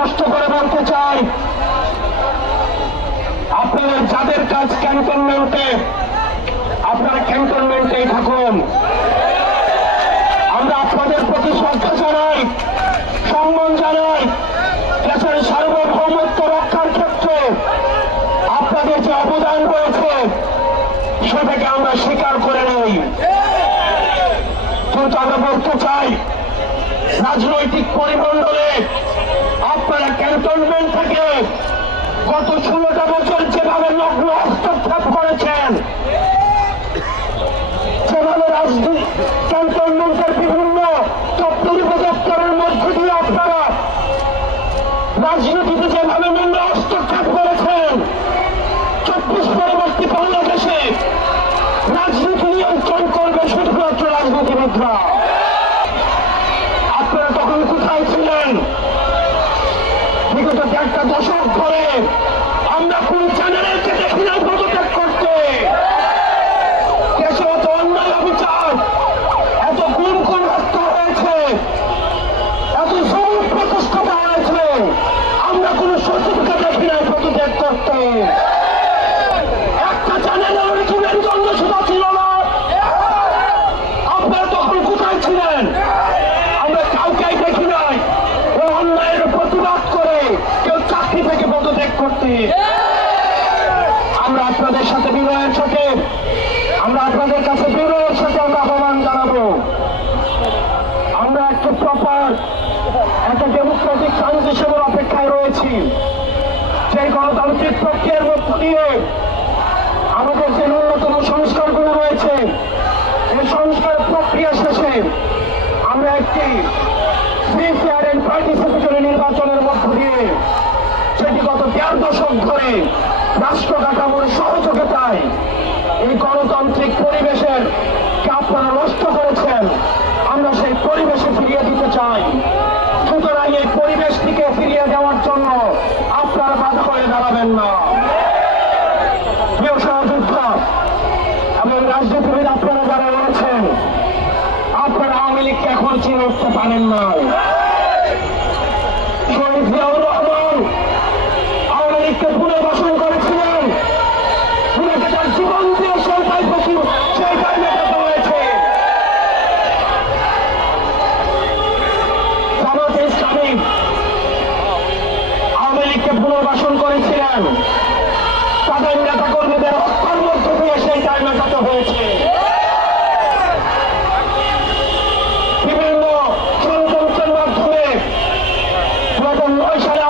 স্পষ্ট করে বলতে চাই, আপনারা যাদের কাজ ক্যান্টনমেন্টে, আপনারা ক্যান্টনমেন্টেই থাকুন। আমরা আপনাদের প্রতি শ্রদ্ধা জানাই, সম্মান জানাই। দেশের সার্বভৌমত্ব রক্ষার ক্ষেত্রে আপনাদের যে অবদান রয়েছে সেটাকে আমরা স্বীকার করে নেই। কিন্তু আমরা বলতে চাই, রাজনৈতিক পরিমণ্ডলে আপনারা ক্যান্টনমেন্ট থেকে গত 16টা বছর যেভাবে নগ্ন হস্তক্ষেপ করেছেন, যেভাবে ক্যান্টনমেন্টের বিভিন্ন দপ্তর উপদপ্তরের মধ্য দিয়ে আপনারা রাজনীতিতে যেভাবে নগ্ন হস্তক্ষেপ করেছেন, 24 পরবর্তী বাংলাদেশে রাজনীতি নিয়ন্ত্রণ করবে শুধুমাত্র রাজনীতিবিদরা। আপনারা তখন কোথায় ছিলেন? বিগত 1.5 দশক ধরে আমরা কোন চ্যানেলকে দেখি না পদত্যাগ করতে। দেশে এত অন্যায় অবিচার, এত গুম হত্যা হয়েছে, এত জোর প্রতিষ্ঠা হয়েছে, আমরা কোন সচিবকে দেখি না পদত্যাগ করতে। একটা চ্যানেলের অরিজিনের জন্য সেটা ছিল না। আপনারা তখন কোথায় ছিলেন? আমরা কাউকেই দেখি নাই ও অন্যায়ের প্রতিবাদ করে কেউ চাকরি থেকে পদত্যাগ করতে। আমরা আপনাদের সাথে বিনয়ের সাথে, আমরা আপনাদের কাছে বিনয়ের সাথে আমরা আহ্বান জানাবো। আমরা একটা প্রপার একটা ডেমোক্রেটিক ট্রানজিশনের অপেক্ষায় রয়েছি। সেই গণতান্ত্রিক প্রক্রিয়ার মধ্য দিয়ে আমাদের যে ন্যূনতম সংস্কারগুলো রয়েছে, এই সংস্কার প্রক্রিয়া শেষে আমরা একটি ফ্রি ফেয়ার এন্ড পার্টিসিপেটরি নির্বাচনের মধ্য দিয়ে, সেটি গত 1.5 দশক ধরে রাষ্ট্র কাঠামোর সহযোগিতায় এই গণতান্ত্রিক পরিবেশের আপনারা নষ্ট করেছেন, আমরা সেই পরিবেশে ফিরিয়ে দিতে চাই। সুতরাং এই পরিবেশটিকে ফিরিয়ে দেওয়ার জন্য আপনারা বাধা হয়ে দাঁড়াবেন না। প্রিয় সহযোদ্ধা এবং রাজনীতিবিদ আপনারা যারা রয়েছেন, আপনারা আওয়ামী লীগকে এখন চিনে উঠতে পারেন না। শহীদ জিয়াউর রহমান আওয়ামী লীগকে পুনর্বাসন করেছিলেন, পুনেকে তার জীবন দিয়ে সেইটাই মেটাতে হয়েছে। জামাতে ইসলামী আওয়ামী লীগকে পুনর্বাসন করেছিলেন, তাদের নেতা কর্মীদের হত্যার মধ্য দিয়ে সেইটাই মেটাতে হয়েছে। বিভিন্ন ষড়যন্ত্রের মাধ্যমে 2009 সালে